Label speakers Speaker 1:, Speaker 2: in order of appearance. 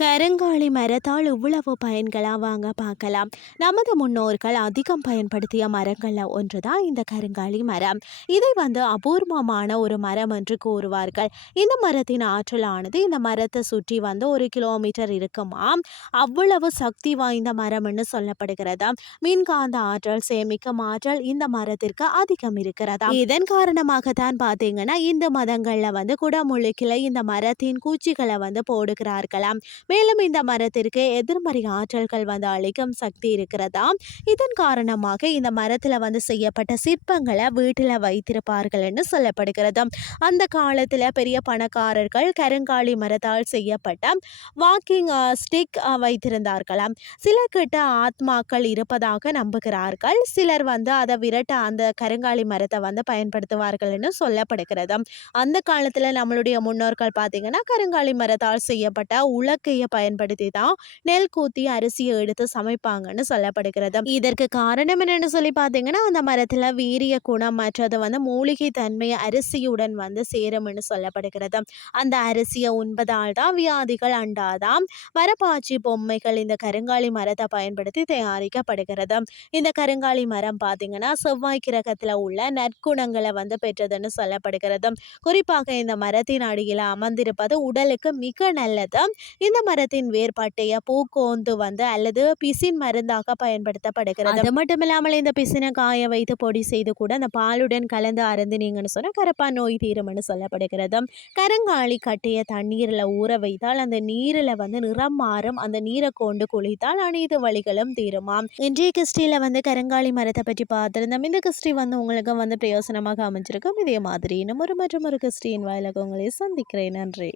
Speaker 1: கருங்காலி மரத்தால் இவ்வளவு பயன்களாக வாங்க பார்க்கலாம். நமது முன்னோர்கள் அதிகம் பயன்படுத்திய மரங்களில் ஒன்று தான் இந்த கருங்காலி மரம். இதை வந்து அபூர்வமான ஒரு மரம் என்று கூறுவார்கள். இந்த மரத்தின் ஆற்றலானது இந்த மரத்தை சுற்றி வந்து ஒரு கிலோமீட்டர் இருக்குமாம் அவ்வளவு சக்தி வாய்ந்த மரம்னு சொல்லப்படுகிறதா? மின்காந்த ஆற்றல் சேமிக்கும் ஆற்றல் இந்த மரத்திற்கு அதிகம் இருக்கிறதா? இதன் காரணமாகத்தான் பார்த்தீங்கன்னா இந்து மதங்களில் வந்து குடமுழுக்கில இந்த மரத்தின் பூச்சிகளை வந்து போடுகிறார்களாம். மேலும் இந்த மரத்திற்கு எதிர்மறை ஆற்றல்கள் வந்து அளிக்கும் சக்தி இருக்கிறதா? இதன் காரணமாக இந்த மரத்தில் வந்து செய்யப்பட்ட சிற்பங்களை வீட்டில் வைத்திருப்பார்கள்னு சொல்லப்படுகிறது. அந்த காலத்தில் பெரிய பணக்காரர்கள் கருங்காலி மரத்தால் செய்யப்பட்ட வாக்கிங் ஸ்டிக் uh, uh, வைத்திருந்தார்களாம். சில கிட்ட ஆத்மாக்கள் இருப்பதாக நம்புகிறார்கள். சிலர் வந்து அதை விரட்ட அந்த கருங்காலி மரத்தை வந்து பயன்படுத்துவார்கள்னு சொல்லப்படுகிறது. அந்த காலத்தில் நம்மளுடைய முன்னோர்கள் பார்த்தீங்கன்னா கருங்காலி மரத்தால் செய்யப்பட்ட உலக்கையை பயன்படுத்தி தான் நெல் கூத்தி அரிசியை எடுத்து சமைப்பாங்கன்னு சொல்லப்படுகிறது. இதற்கு காரணம் என்னன்னு சொல்லி பார்த்தீங்கன்னா அந்த மரத்தில் வீரிய குணம் மற்றது வந்து மூலிகை தன்மை அரிசியுடன் வந்து சேரும்னு சொல்லப்படுகிறது. அந்த அரிசியை உண்பதால் தான் வியாதிகள் அண்டாதாம். மரப்பாச்சி பொம்மைகள் இந்த கருங்காலி மரத்தை பயன்படுத்தி தயாரிக்கப்படுகிறது. இந்த கருங்காலி மரம் பார்த்தீங்கன்னா செவ்வாய் கிரகத்துல உள்ள நற்குணங்களை வந்து பெற்றதுன்னு சொல்லப்படுகிறது. குறிப்பாக இந்த மரத்தின் அடியில் அமர்ந்திருப்பது உடலுக்கு மிக நல்லது. இந்த மரத்தின் வேறுபாட்டைய பூக்கோந்து வந்து அல்லது பிசின் மருந்தாக பயன்படுத்தப்படுகிறது. அது மட்டும் இல்லாமல் இந்த பிசினை காய வைத்து பொடி செய்து கூட அந்த பாலுடன் கலந்து அருந்தினீங்கன்னு சொன்னால் கரப்பா நோய் தீரும்னு சொல்லப்படுகிறது. கருங்காலி கட்டிய தண்ணீரில் ஊற வைத்தால் அந்த நீரில் வந்து நிறம் மாறும். அந்த நீரை கொண்டு குளித்தால் அனைத்து வழிகளும் தீருமாம். இன்றைய கிறிஸ்டியில் வந்து கருங்காலி மரத்தை பற்றி பார்த்துருந்தோம். இந்த கிறிஸ்டி வந்து உங்களுக்கு வந்து பிரயோசனமாக அமைஞ்சிருக்கும். இதே மாதிரி இன்னும் ஒரு மற்றும் ஒரு கிறிஸ்டியின் வாயிலாக உங்களை சந்திக்கிறேன். நன்றி.